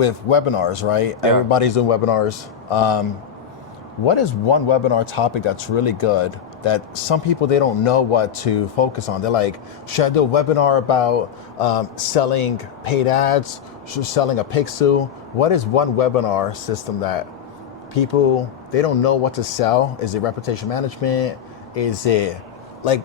with webinars, right? Yeah. Everybody's doing webinars. What is one webinar topic that's really good that some people, they don't know what to focus on? They're like, should I do a webinar about selling paid ads, selling a pixel? What is one webinar system that people, they don't know what to sell? Is it reputation management? Is it like,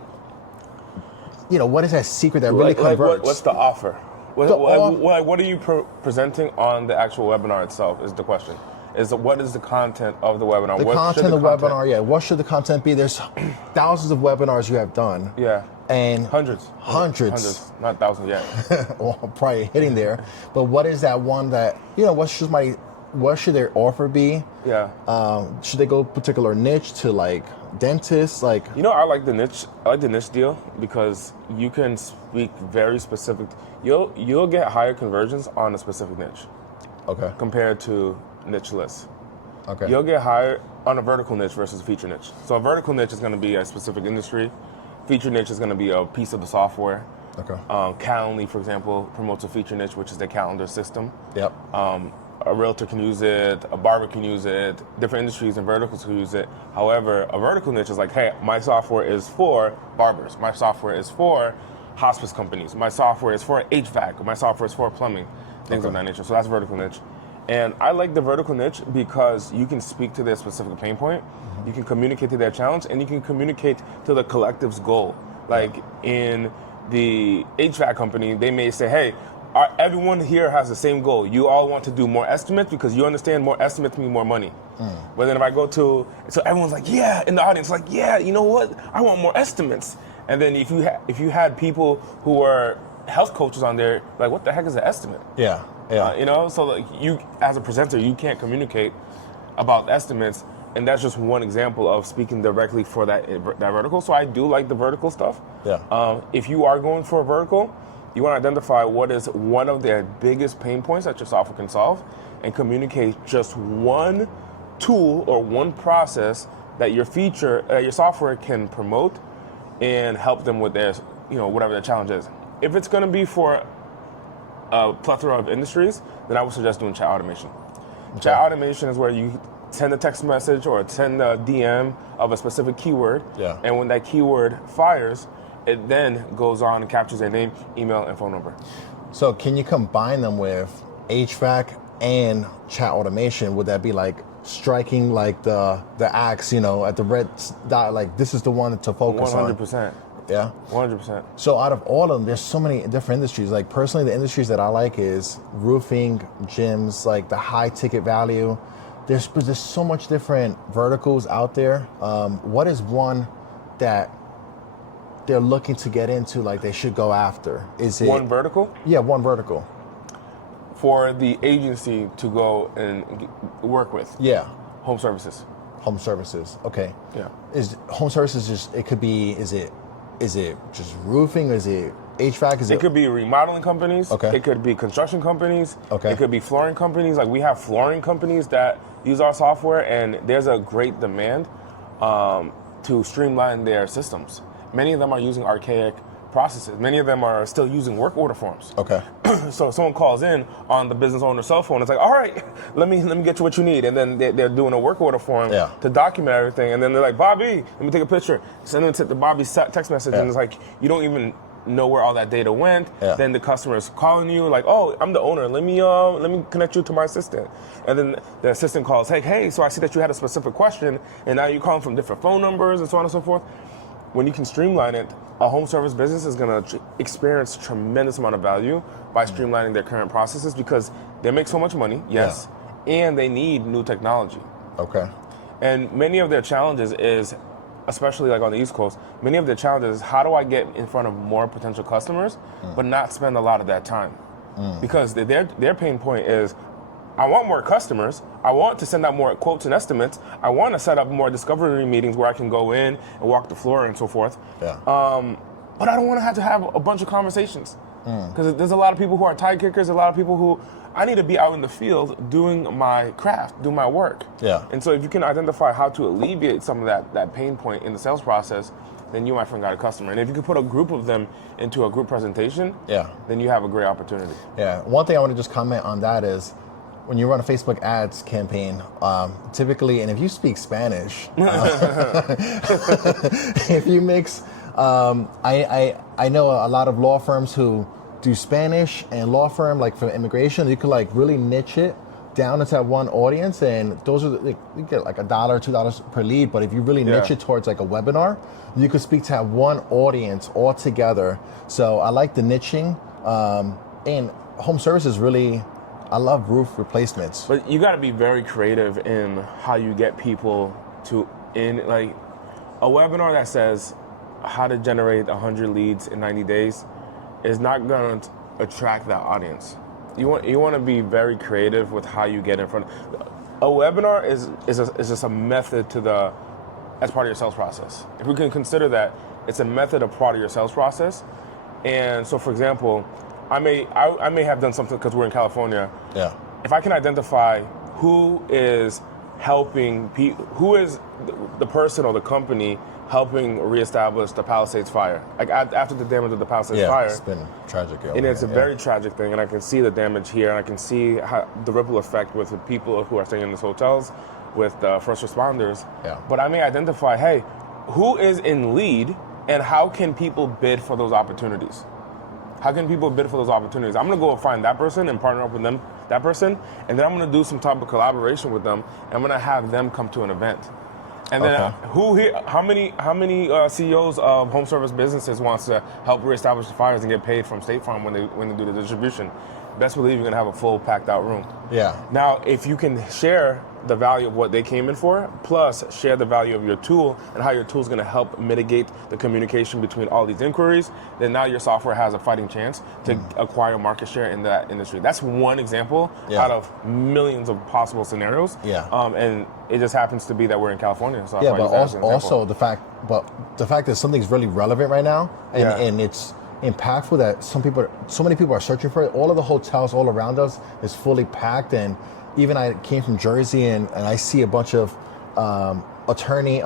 what is that secret that really converts? What's the offer? What are you presenting on the actual webinar itself is the question. What is the content of the webinar? The content of the webinar, yeah. What should the content be? There's thousands of webinars you have done. Yeah. And hundreds, not thousands yet. Well, probably hitting there. But what is that one that, what should their offer be? Yeah. Should they go particular niche to like dentists? Like, I like the niche deal because you can speak very specific. You'll get higher conversions on a specific niche. Okay. Compared to nicheless. Okay. You'll get higher on a vertical niche versus a feature niche. So a vertical niche is going to be a specific industry. Feature niche is going to be a piece of the software. Okay. Calendly, for example, promotes a feature niche, which is the calendar system. Yep. A realtor can use it, a barber can use it, different industries and verticals can use it. However, a vertical niche is like, hey, my software is for barbers. My software is for hospice companies. My software is for HVAC. My software is for plumbing, things of that nature. So that's vertical niche. And I like the vertical niche because you can speak to their specific pain point, you can communicate to their challenge, and you can communicate to the collective's goal. Like in the HVAC company, they may say, hey, everyone here has the same goal. You all want to do more estimates because you understand more estimates mean more money. But then if I go so everyone's like, yeah, in the audience, like, yeah, you know what? I want more estimates. And then if you had people who are health coaches on there, like, what the heck is an estimate? Yeah. Yeah. So like you, as a presenter, you can't communicate about estimates, and that's just one example of speaking directly for that vertical. So I do like the vertical stuff. Yeah. If you are going for a vertical, you want to identify what is one of their biggest pain points that your software can solve, and communicate just one tool or one process that your software can promote and help them with their, whatever their challenge is. If it's going to be for a plethora of industries, then I would suggest doing chat automation. Okay. Chat automation is where you send a text message or send a DM of a specific keyword, and when that keyword fires, it then goes on and captures their name, email, and phone number. So can you combine them with HVAC and chat automation? Would that be like striking like the axe, at the red dot, like this is the one to focus 100%. 100%. Yeah? 100%. So out of all of them, there's so many different industries. Like personally, the industries that I like is roofing, gyms, like the high ticket value. There's so much different verticals out there. What is one that they're looking to get into, like they should go after? Is it one vertical? Yeah, one vertical. For the agency to go and work with? Yeah. Home services. Home services, okay. Yeah. Is home services just, it could be, is it just roofing? Is it HVAC? It could be remodeling companies. Okay. It could be construction companies. Okay. It could be flooring companies. Like we have flooring companies that use our software, and there's a great demand to streamline their systems. Many of them are using archaic processes. Many of them are still using work order forms. Okay. So if someone calls in on the business owner's cell phone, it's like, all right, let me get you what you need. And then they're doing a work order form to document everything. And then they're like, Bobby, let me take a picture. Send it to Bobby's text message. And it's like, you don't even know where all that data went. Then the customer is calling you like, oh, I'm the owner. Let me connect you to my assistant. And then the assistant calls, hey, so I see that you had a specific question, and now you're calling from different phone numbers and so on and so forth. When you can streamline it, a home service business is going to experience tremendous amount of value by streamlining their current processes, because they make so much money, and they need new technology. Okay. And many of their challenges is, especially like on the East Coast, many of their challenges is how do I get in front of more potential customers, but not spend a lot of that time? Because their pain point is, I want more customers. I want to send out more quotes and estimates. I want to set up more discovery meetings where I can go in and walk the floor and so forth. Yeah. But I don't want to have a bunch of conversations, because there's a lot of people who are tide kickers, a lot of people who, I need to be out in the field doing my craft, doing my work. Yeah. And so if you can identify how to alleviate some of that pain point in the sales process, then you, my friend, got a customer. And if you can put a group of them into a group presentation, then you have a great opportunity. Yeah. One thing I want to just comment on that is, when you run a Facebook ads campaign, typically, and if you speak Spanish, if you mix, I know a lot of law firms who do Spanish and law firm, like for immigration, you could like really niche it down into that one audience, and those are you get like $1, $2 per lead. But if you really niche it towards like a webinar, you could speak to that one audience all together. So I like the niching, and home services really. I love roof replacements. But you got to be very creative in how you get people to like a webinar that says how to generate 100 leads in 90 days is not going to attract that audience. You want to be very creative with how you get in front. A webinar is just a method as part of your sales process. If we can consider that it's a method of part of your sales process, and so for example. I may have done something because we're in California. Yeah. If I can identify who is helping, who is the person or the company helping reestablish the Palisades fire, like after the damage of the Palisades fire. It's been tragic. And it's a very tragic thing, and I can see the damage here, and I can see how the ripple effect with the people who are staying in these hotels, with the first responders. Yeah. But I may identify, hey, who is in lead, and how can people bid for those opportunities? How can people bid for those opportunities? I'm gonna go find that person and partner up with them, that person, and then I'm gonna do some type of collaboration with them. And I'm gonna have them come to an event. And then how many CEOs of home service businesses wants to help reestablish the fires and get paid from State Farm when they do the distribution? Best believe you're gonna have a full packed out room. Yeah. Now, if you can share the value of what they came in for, plus share the value of your tool and how your tool is going to help mitigate the communication between all these inquiries, then now your software has a fighting chance to acquire market share in that industry. That's one example out of millions of possible scenarios. Yeah. And it just happens to be that we're in California. So yeah, but also the fact that something's really relevant right now, and it's impactful that so many people are searching for it. All of the hotels all around us is fully packed, and even I came from Jersey, and I see a bunch of attorney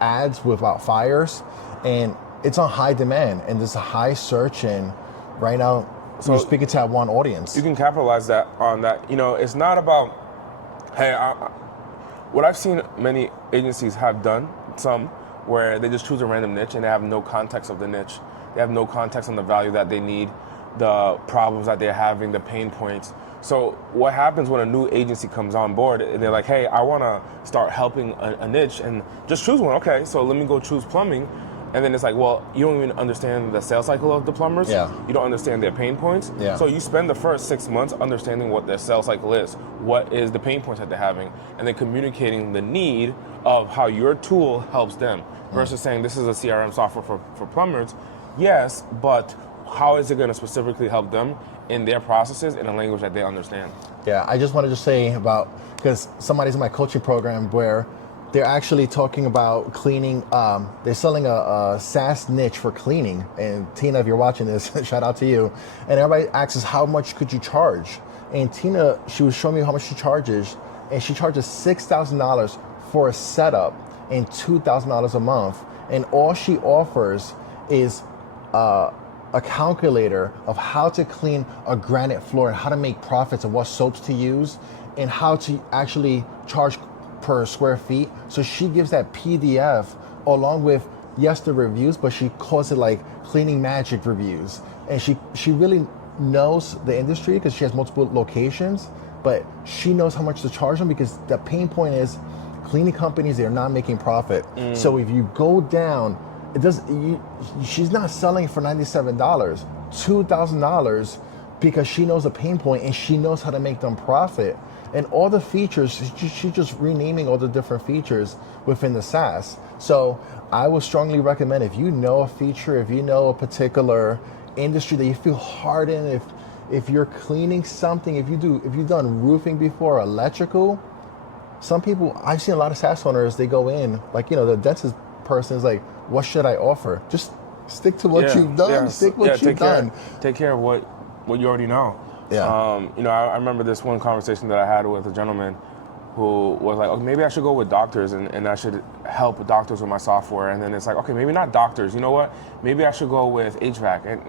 ads about fires, and it's on high demand, and there's a high search, and right now you're speaking to that one audience. You can capitalize on that. It's not about, hey, what I've seen many agencies have done, some where they just choose a random niche and they have no context of the niche. They have no context on the value that they need, the problems that they're having, the pain points. So what happens when a new agency comes on board, they're like, hey, I want to start helping a niche and just choose one. Okay, so let me go choose plumbing. And then it's like, well, you don't even understand the sales cycle of the plumbers. Yeah. You don't understand their pain points. Yeah. So you spend the first 6 months understanding what their sales cycle is, what is the pain points that they're having, and then communicating the need of how your tool helps them versus saying this is a CRM software for plumbers. Yes, but how is it going to specifically help them in their processes in a language that they understand? Yeah, I just wanted to say about, because somebody's in my coaching program where they're actually talking about cleaning. They're selling a SaaS niche for cleaning. And Tina, if you're watching this, shout out to you. And everybody asks us, how much could you charge? And Tina, she was showing me how much she charges. And she charges $6,000 for a setup and $2,000 a month. And all she offers is a calculator of how to clean a granite floor and how to make profits and what soaps to use and how to actually charge per square feet. So she gives that PDF along with, yes, the reviews, but she calls it like cleaning magic reviews. And she really knows the industry because she has multiple locations, but she knows how much to charge them because the pain point is cleaning companies, they're not making profit. So if you go down, she's not selling for $97, $2,000 because she knows the pain point and she knows how to make them profit. And all the features, she's just renaming all the different features within the SaaS. So I would strongly recommend, if you know a feature, if you know a particular industry that you feel hard in, if you're cleaning something, if you've done roofing before, electrical, some people, I've seen a lot of SaaS owners, they go in, like, the dentist person is like, what should I offer? Just stick to what you've done, stick what you've done. Take care of what you already know. Yeah. I remember this one conversation that I had with a gentleman who was like, okay, maybe I should go with doctors and I should help doctors with my software. And then it's like, okay, maybe not doctors. You know what? Maybe I should go with HVAC. And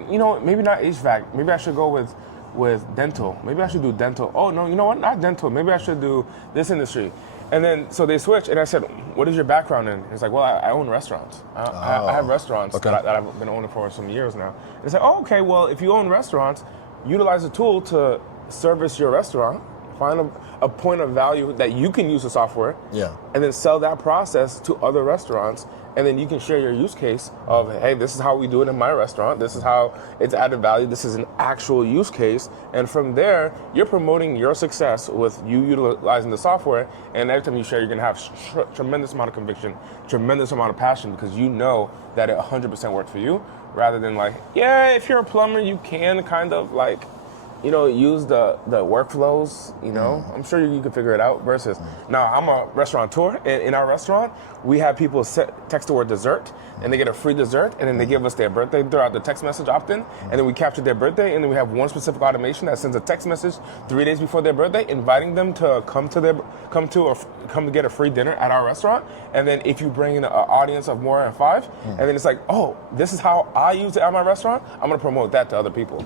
maybe not HVAC. Maybe I should go with with dental. Maybe I should do dental. Oh, no, you know what? Not dental. Maybe I should do this industry. And then, so they switched, and I said, what is your background in? He's like, well, I own restaurants. I have restaurants that I've been owning for some years now. And I said, oh, okay, well, if you own restaurants, utilize a tool to service your restaurant, find a point of value that you can use the software, and then sell that process to other restaurants. And then you can share your use case of, hey, this is how we do it in my restaurant. This is how it's added value. This is an actual use case. And from there, you're promoting your success with you utilizing the software. And every time you share, you're going to have tremendous amount of conviction, tremendous amount of passion, because you know that it 100% worked for you, rather than like, yeah, if you're a plumber, you can kind of like, you know, use the workflows, you know. I'm sure you can figure it out, versus, now I'm a restaurateur, and in our restaurant, we have people text the word dessert, and they get a free dessert, and then they give us their birthday throughout the text message opt-in, and then we capture their birthday, and then we have one specific automation that sends a text message 3 days before their birthday, inviting them to come to get a free dinner at our restaurant. And then if you bring in an audience of more than 5, and then it's like, oh, this is how I use it at my restaurant, I'm gonna promote that to other people.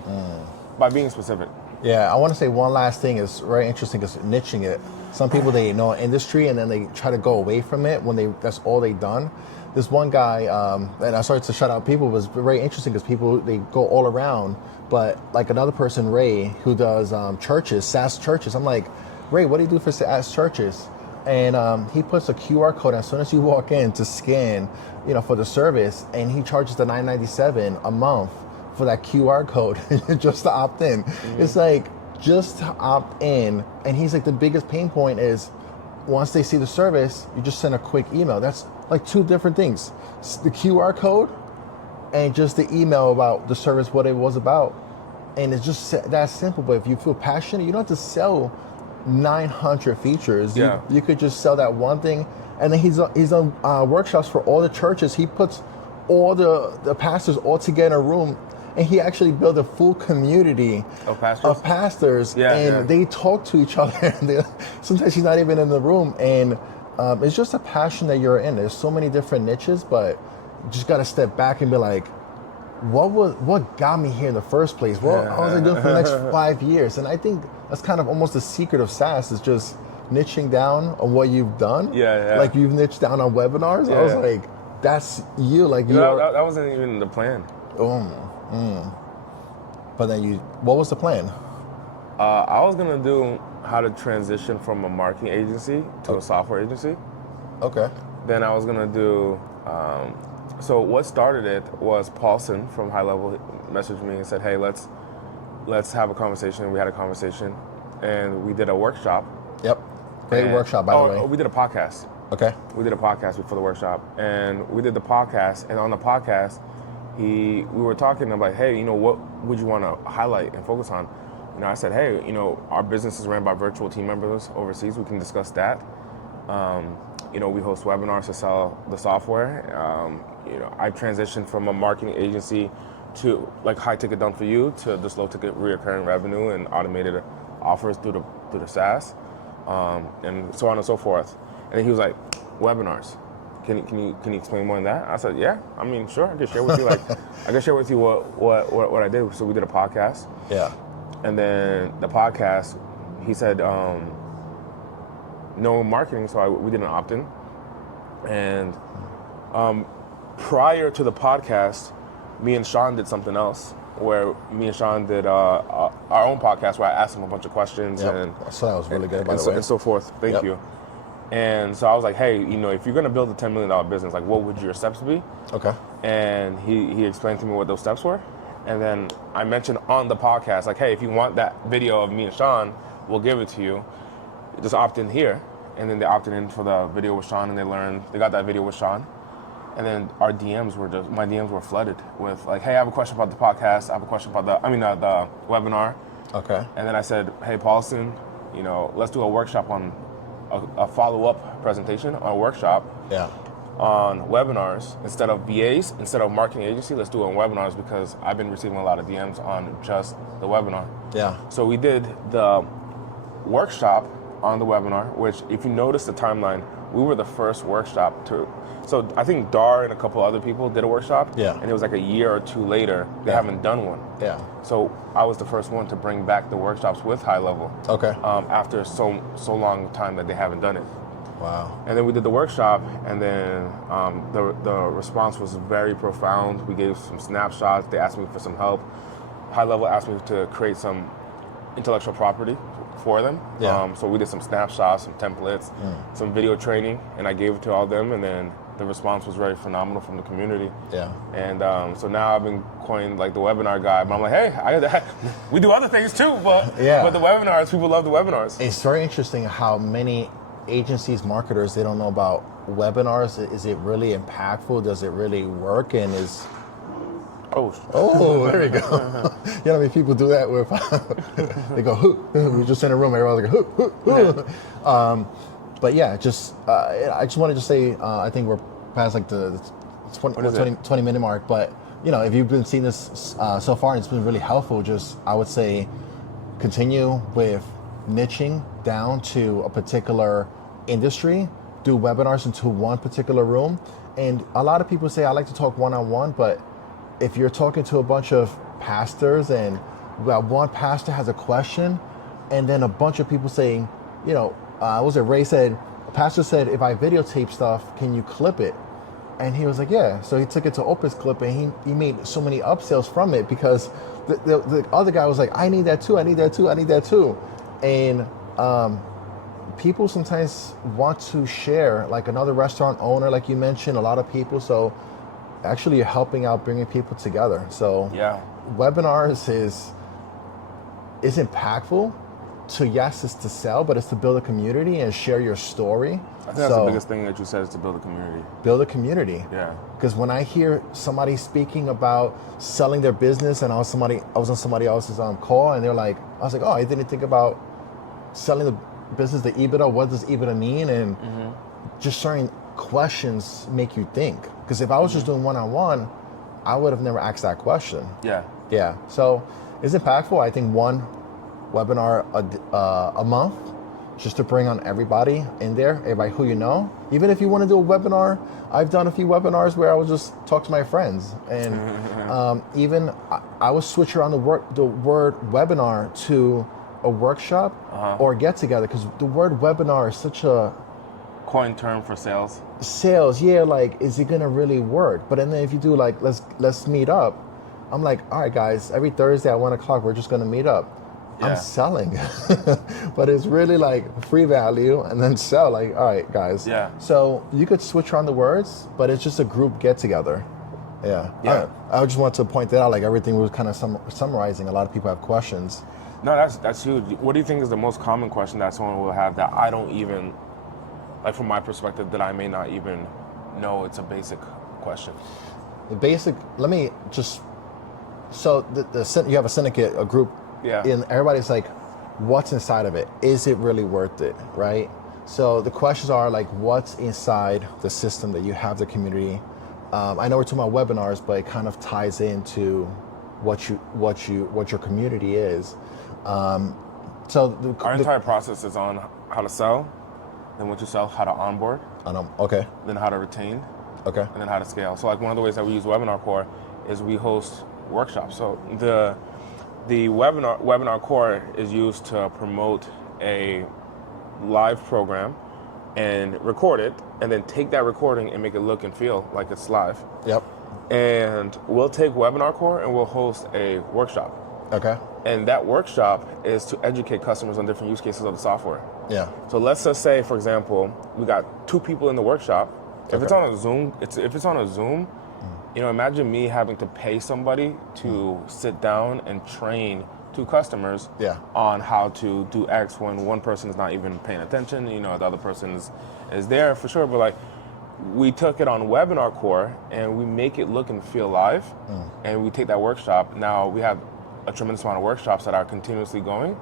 By being specific. Yeah, I want to say one last thing is very interesting, is niching it. Some people, they know industry and then they try to go away from it when that's all they've done. This one guy, and I started to shout out people, was very interesting because people, they go all around. But like another person, Ray, who does churches, SaaS churches. I'm like, Ray, what do you do for SaaS churches? And he puts a QR code as soon as you walk in to scan, you know, for the service, and he charges the $9.97 a month for that QR code just to opt in. It's like, just to opt in. And he's like, the biggest pain point is once they see the service, you just send a quick email. That's like 2 different things. The QR code and just the email about the service, what it was about. And it's just that simple. But if you feel passionate, you don't have to sell 900 features. You could just sell that one thing. And then he's on workshops for all the churches. He puts all the pastors all together in a room, and he actually built a full community of pastors, they talk to each other. And sometimes he's not even in the room, and it's just a passion that you're in. There's so many different niches, but you just got to step back and be like, what got me here in the first place? What was I doing for the next 5 years? And I think that's kind of almost the secret of SaaS, is just niching down on what you've done. Like you've niched down on webinars. I was like, that's you. Like that wasn't even the plan. But then what was the plan? I was gonna do how to transition from a marketing agency to a software agency. Okay. Then I was gonna do, so what started it was Paulson from HighLevel messaged me and said, hey, let's have a conversation. We had a conversation, and we did a workshop. Great workshop, by the way. We did a podcast. Okay. We did a podcast before the workshop, and we did the podcast, and on the podcast, we were talking about, hey, you know, what would you want to highlight and focus on? You know, I said, hey, you know, our business is ran by virtual team members overseas. We can discuss that. You know, we host webinars to sell the software. You know, I transitioned from a marketing agency to like high ticket done for you to this low ticket reoccurring revenue and automated offers through the SaaS, and so on and so forth. And then he was like, webinars. Can you explain more on that? I said, yeah. I mean, sure. I can share with you what I did. So we did a podcast. And then the podcast, he said, no marketing. So we did an opt-in. And prior to the podcast, me and Sean did something else, where me and Sean did our own podcast, where I asked him a bunch of questions. And so that was really good, by the way. And so forth. Thank you. And so I was like, hey, you know, if you're going to build a $10 million business, like, what would your steps be? Okay. And he explained to me what those steps were. And then I mentioned on the podcast, like, hey, if you want that video of me and Sean, we'll give it to you. Just opt in here. And then they opted in for the video with Sean, and they got that video with Sean. And then my DMs were flooded with like, hey, I have a question about the podcast. I have a question about the webinar. Okay. And then I said, hey, Paulson, you know, let's do a workshop on a follow-up presentation on a workshop on webinars instead of VAs, instead of marketing agency. Let's do it on webinars, because I've been receiving a lot of DMs on just the webinar. So we did the workshop on the webinar, which if you notice the timeline, we were the first workshop to. So I think Dar and a couple other people did a workshop. Yeah. And it was like a year or two later, they haven't done one. Yeah. So I was the first one to bring back the workshops with HighLevel. Okay. After so long time that they haven't done it. Wow. And then we did the workshop, and then the response was very profound. We gave some snapshots. They asked me for some help. HighLevel asked me to create some intellectual property for them. Yeah. So we did some snapshots, some templates, some video training, and I gave it to all of them. And then the response was very phenomenal from the community. Yeah. And so now I've been coined like the webinar guy. But I'm like, hey, we do other things too. But the webinars, people love the webinars. It's very interesting how many agencies, marketers, they don't know about webinars. Is it really impactful? Does it really work? And is there we go. You know how many people do that with they go, hoo. We're just in a room, everyone's like, hoo, hoo, hoo. But yeah, I just wanted to say, I think we're past like the 20 minute mark, but you know, if you've been seeing this so far, it's been really helpful. Just, I would say, continue with niching down to a particular industry, do webinars into one particular room. And a lot of people say, I like to talk one-on-one, but if you're talking to a bunch of pastors and one pastor has a question, and then a bunch of people saying, you know, Ray said, a pastor said, if I videotape stuff, can you clip it? And he was like, yeah. So he took it to Opus Clip, and he made so many upsells from it, because the other guy was like, I need that too, I need that too, I need that too. And people sometimes want to share, like another restaurant owner, like you mentioned, a lot of people. So actually you're helping out, bringing people together. So yeah, webinars is impactful. Yes, it's to sell, but it's to build a community and share your story. I think that's the biggest thing that you said, is to build a community. Build a community. Yeah. Because when I hear somebody speaking about selling their business, and I was on somebody else's call, and I was like, oh, I didn't think about selling the business, the EBITDA. What does EBITDA mean? And just certain questions make you think. Because if I was just doing one-on-one, I would have never asked that question. Yeah. Yeah. So it's impactful. I think one webinar a month, just to bring on everybody in there, everybody who you know. Even if you want to do a webinar, I've done a few webinars where I would just talk to my friends. And even I would switch around the word webinar to a workshop or get together, because the word webinar is such a coin term for sales. Yeah, like, is it gonna really work? But then if you do like, let's meet up, I'm like, all right guys, every Thursday at 1 o'clock, we're just gonna meet up. Yeah. I'm selling. But it's really like free value, and then sell, like, all right guys. Yeah. So you could switch on the words, but it's just a group get together. Yeah. I just want to point that out, like everything was kind of summarizing. A lot of people have questions. No, that's huge. What do you think is the most common question that someone will have that I don't even, like from my perspective, that I may not even know it's a basic question? The basic, let me just, so you have a syndicate, a group, and everybody's like, what's inside of it? Is it really worth it, right? So the questions are like, what's inside the system that you have, the community? I know we're talking about webinars, but it kind of ties into what your community is. So our entire process is on how to sell, then once you sell, how to onboard, okay, then how to retain, okay, and then how to scale. So like one of the ways that we use Webinar Core is we host workshops. So the Webinar Core is used to promote a live program and record it, and then take that recording and make it look and feel like it's live. Yep. And we'll take Webinar Core and we'll host a workshop. Okay. And that workshop is to educate customers on different use cases of the software. Yeah. So let's just say, for example, we got 2 people in the workshop. If it's on a Zoom, you know, imagine me having to pay somebody to sit down and train 2 customers on how to do X when one person is not even paying attention. You know, the other person is there for sure, but like, we took it on Webinar Core and we make it look and feel live, and we take that workshop. Now we have a tremendous amount of workshops that are continuously going,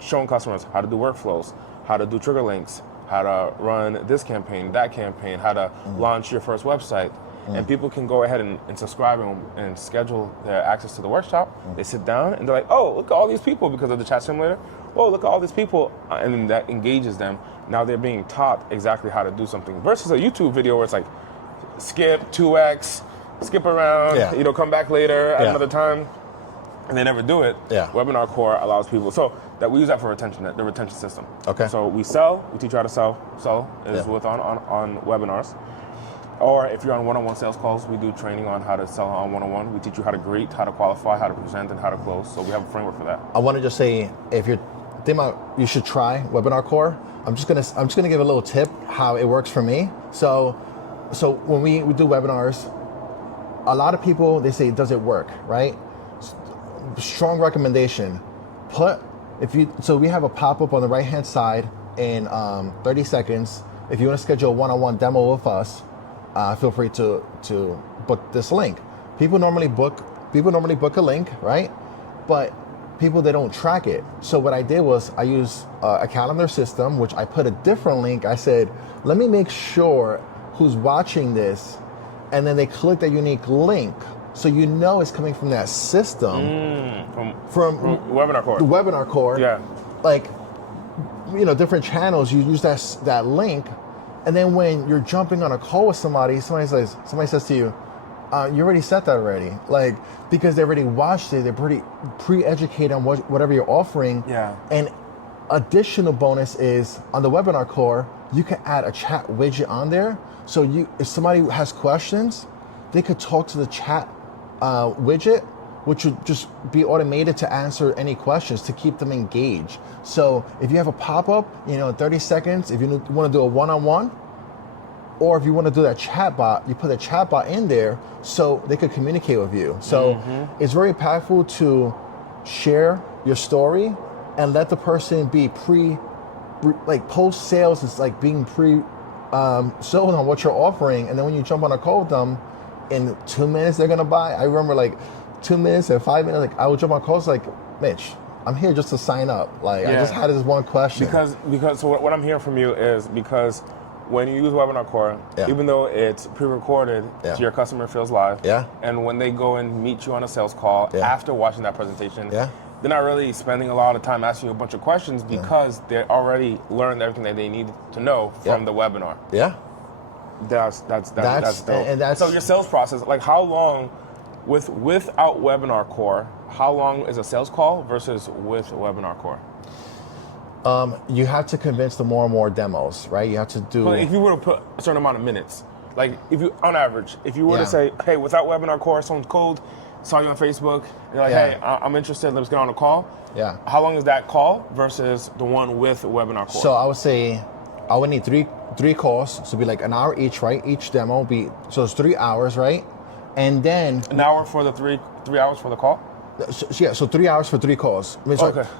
showing customers how to do workflows, how to do trigger links, how to run this campaign, that campaign, how to launch your first website. and people can go ahead and subscribe and schedule their access to the workshop. They sit down and they're like, oh, look at all these people because of the chat simulator. Oh, look at all these people, and that engages them. Now they're being taught exactly how to do something versus a YouTube video where it's like skip 2x, skip around, come back later at another time. And they never do it. Webinar Core allows people, so that we use that for retention, the retention system. Okay. So we teach you how to sell is with on webinars. Or if you're on one-on-one sales calls, we do training on how to sell on one-on-one. We teach you how to greet, how to qualify, how to present, and how to close. So we have a framework for that. I want to just say, if you're thinking about, you should try Webinar Core. I'm just gonna give a little tip how it works for me. So when we do webinars, a lot of people, they say, does it work, right? Strong recommendation. So we have a pop-up on the right-hand side in 30 seconds. If you want to schedule a one-on-one demo with us, feel free to book this link. People normally book a link, right? But people, they don't track it. So what I did was I used a calendar system, which I put a different link. I said, let me make sure who's watching this, and then they click that unique link. So you know it's coming from that system, from Webinar Core. The Webinar Core. Yeah. Like, different channels, you use that link, and then when you're jumping on a call with somebody says to you, you already set that already. Like, because they already watched it, they're pretty pre-educated on whatever you're offering. Yeah. And additional bonus is on the Webinar Core, you can add a chat widget on there. So if somebody has questions, they could talk to the chat widget, which would just be automated to answer any questions to keep them engaged. So if you have a pop-up, in 30 seconds, if you want to do a one-on-one, or if you want to do that chat bot, you put a chat bot in there so they could communicate with you. So it's very powerful to share your story and let the person be post sales is like being sold on what you're offering. And then when you jump on a call with them, in 2 minutes they're gonna buy. I remember 2 minutes and 5 minutes, I would jump on calls like, Mitch, I'm here just to sign up. I just had this one question. Because so what I'm hearing from you is because when you use Webinar Core, even though it's pre-recorded, so your customer feels live. And when they go and meet you on a sales call after watching that presentation, they're not really spending a lot of time asking you a bunch of questions because they already learned everything that they needed to know from the webinar. That's dope. And so your sales process, how long without Webinar Core, how long is a sales call versus with Webinar Core? You have to convince them more and more demos, right? You have to do. But if you were to put a certain amount of minutes, if you, on average, if you were to say, hey, without Webinar Core, someone's cold, saw you on Facebook, you're like, hey, I'm interested, let's get on a call. How long is that call versus the one with Webinar Core? So I would say I would need three calls, so it'd be like an hour each, right? Each demo so it's 3 hours, right? And then an hour for the three hours for the call? So 3 hours for 3 calls.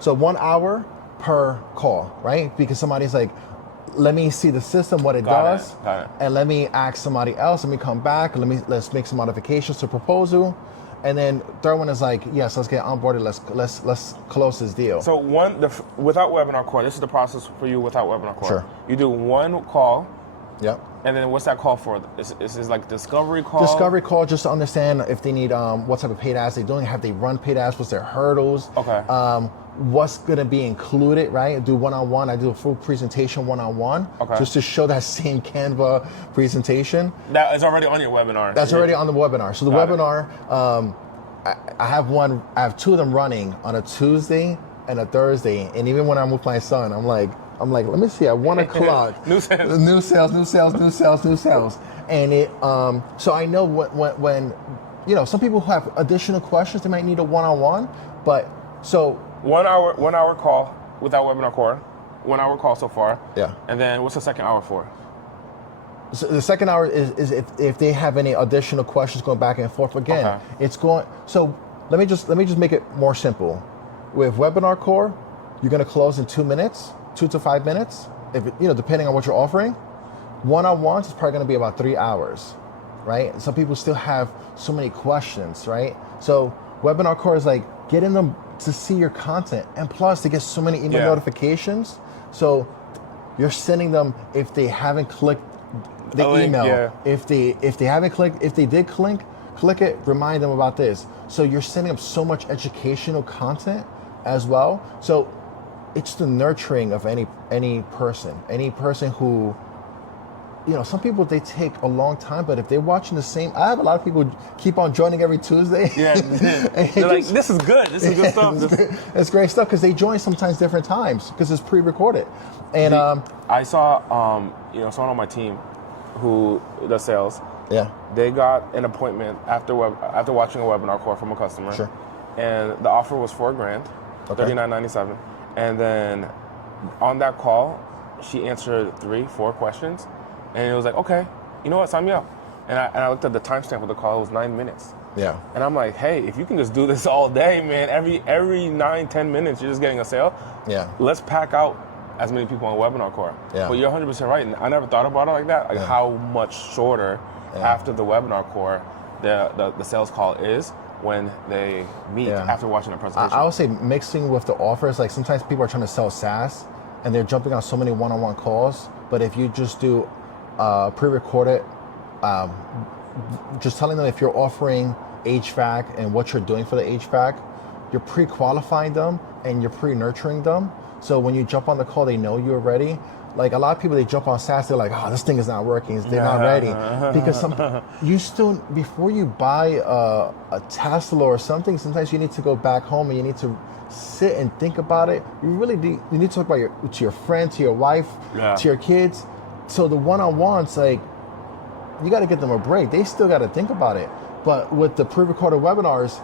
So 1 hour per call, right? Because somebody's like, let me see the system, what it does, and let me ask somebody else. Let me come back. Let's make some modifications to proposal, and then third one is like, yes, let's get onboarded. Let's close this deal. So without Webinar Core, this is the process for you without Webinar Core. Sure. You do one call. Yep. And then what's that call for? Is this like discovery call? Discovery call, just to understand if they need what type of paid ads they're doing. Have they run paid ads? What's their hurdles? Okay. What's gonna be included, right? I do one-on-one. I do a full presentation one-on-one, just to show that same Canva presentation. That is already on your webinar. That's already on the webinar. So the webinar, I have 2 of them running on a Tuesday and a Thursday. And even when I'm with my son, I'm like, let me see, at 1 o'clock. New sales. New sales. And it, so I know when some people who have additional questions, they might need a one-on-one, but so. 1 hour call without Webinar Core, 1 hour call so far. Yeah. And then what's the second hour for? So the second hour is if they have any additional questions going back and forth. Again, it's going. So let me just make it more simple. With Webinar Core, you're going to close in 2 minutes, 2 to 5 minutes. If depending on what you're offering. One-on-ones is probably going to be about 3 hours, right? Some people still have so many questions, right? So Webinar Core is like getting them to see your content, and plus they get so many email notifications. So you're sending them, if they haven't clicked the link, email. yeah. If they haven't clicked, if they did click it, remind them about this. So you're setting up so much educational content as well. So it's the nurturing of any person who, some people, they take a long time, but if they're watching the same, I have a lot of people keep on joining every Tuesday. Yeah, they're like, this is good. This is good stuff. It's great stuff because they join sometimes different times because it's pre-recorded. And I saw, someone on my team who does sales. Yeah. They got an appointment after watching a webinar call from a customer. Sure. And the offer was $4,000, Okay. $39.97. And then on that call, she answered 3-4 questions. And it was like, okay, you know what, sign me up. And I looked at the timestamp of the call, it was 9 minutes. Yeah. And I'm like, hey, if you can just do this all day, man, every 9-10 minutes, you're just getting a sale. Yeah. Let's pack out as many people on a webinar core. Yeah. But you're 100% right. And I never thought about it like that, like how much shorter after the webinar core the sales call is when they meet after watching the presentation. I would say mixing with the offers, like sometimes people are trying to sell SaaS and they're jumping on so many one-on-one calls, but if you just do pre-recorded, just telling them if you're offering HVAC and what you're doing for the HVAC, you're pre-qualifying them and you're pre-nurturing them. So when you jump on the call, they know you're ready. Like a lot of people, they jump on SaaS, they're like, oh, this thing is not working. They're not ready. Because before you buy a Tesla or something, sometimes you need to go back home and you need to sit and think about it. You need to talk about to your friend, to your wife, to your kids. So the one-on-ones, like, you got to get them a break. They still got to think about it. But with the pre-recorded webinars,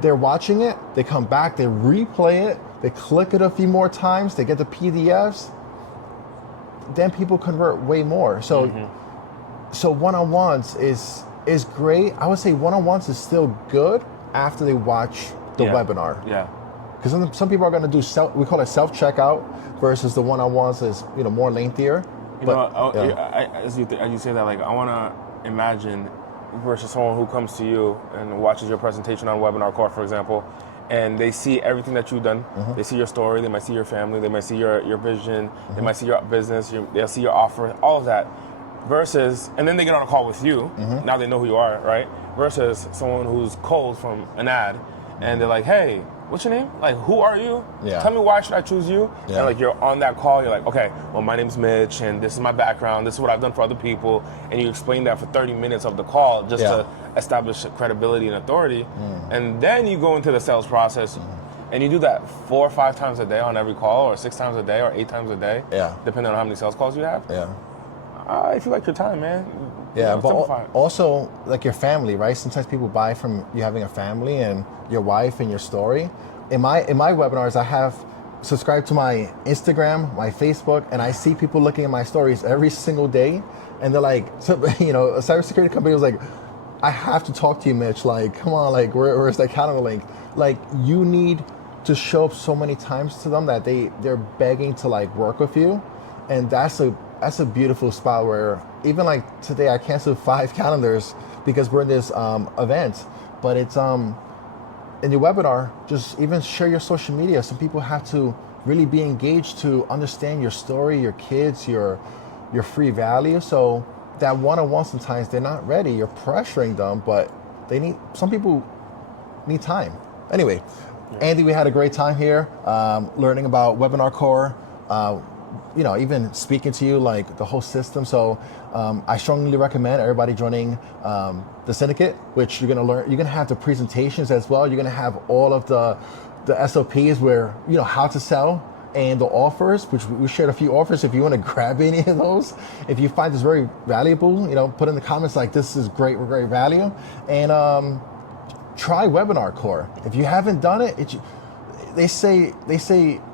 they're watching it, they come back, they replay it, they click it a few more times, they get the PDFs, then people convert way more. So so one-on-ones is great. I would say one-on-ones is still good after they watch the webinar. Yeah. Because some people are going to do we call it self-checkout versus the one-on-ones is more lengthier. As you say that, like, I want to imagine versus someone who comes to you and watches your presentation on a webinar call, for example, and they see everything that you've done. They see your story, they might see your family, they might see your vision, they might see your business, they'll see your offer, all of that. Versus, and then they get on a call with you, now they know who you are, right? Versus someone who's cold from an ad, and they're like, hey, what's your name? Like, who are you? Yeah. Tell me why should I choose you? Yeah. And like, you're on that call, you're like, okay, well, my name's Mitch, and this is my background, this is what I've done for other people, and you explain that for 30 minutes of the call just to establish credibility and authority. And then you go into the sales process, and you do that 4 or 5 times a day on every call, or 6 times a day, or 8 times a day, depending on how many sales calls you have. Yeah. I feel like your time, man. Yeah, but also like your family, right? Sometimes people buy from you having a family and your wife and your story. In my webinars, I have subscribed to my Instagram, my Facebook, and I see people looking at my stories every single day, and they're like, a cybersecurity company was like, I have to talk to you, Mitch. Like, come on, like, where's that calendar link? Like, you need to show up so many times to them that they're begging to like work with you, and that's a beautiful spot where even like today I canceled 5 calendars because we're in this event, but it's in your webinar, just even share your social media. Some people have to really be engaged to understand your story, your kids, your free value. So that one-on-one, sometimes they're not ready. You're pressuring them, but some people need time. Anyway, Andy, we had a great time here learning about Webinar Core. Even speaking to you, like the whole system. So I strongly recommend everybody joining the syndicate, which you're gonna learn. You're gonna have the presentations as well. You're gonna have all of the SOPs where how to sell and the offers, which we shared a few offers. If you want to grab any of those, if you find this very valuable, put in the comments like this is great, great value, and try Webinar Core. If you haven't done it, they say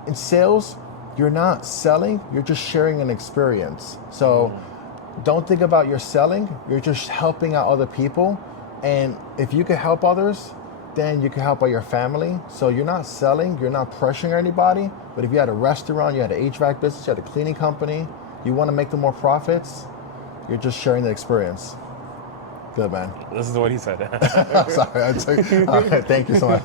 in sales, you're not selling, you're just sharing an experience. So don't think about your selling, you're just helping out other people. And if you can help others, then you can help out your family. So you're not selling, you're not pressuring anybody. But if you had a restaurant, you had an HVAC business, you had a cleaning company, you want to make them more profits, you're just sharing the experience. Good, man. This is what he said. Sorry, all right, thank you so much.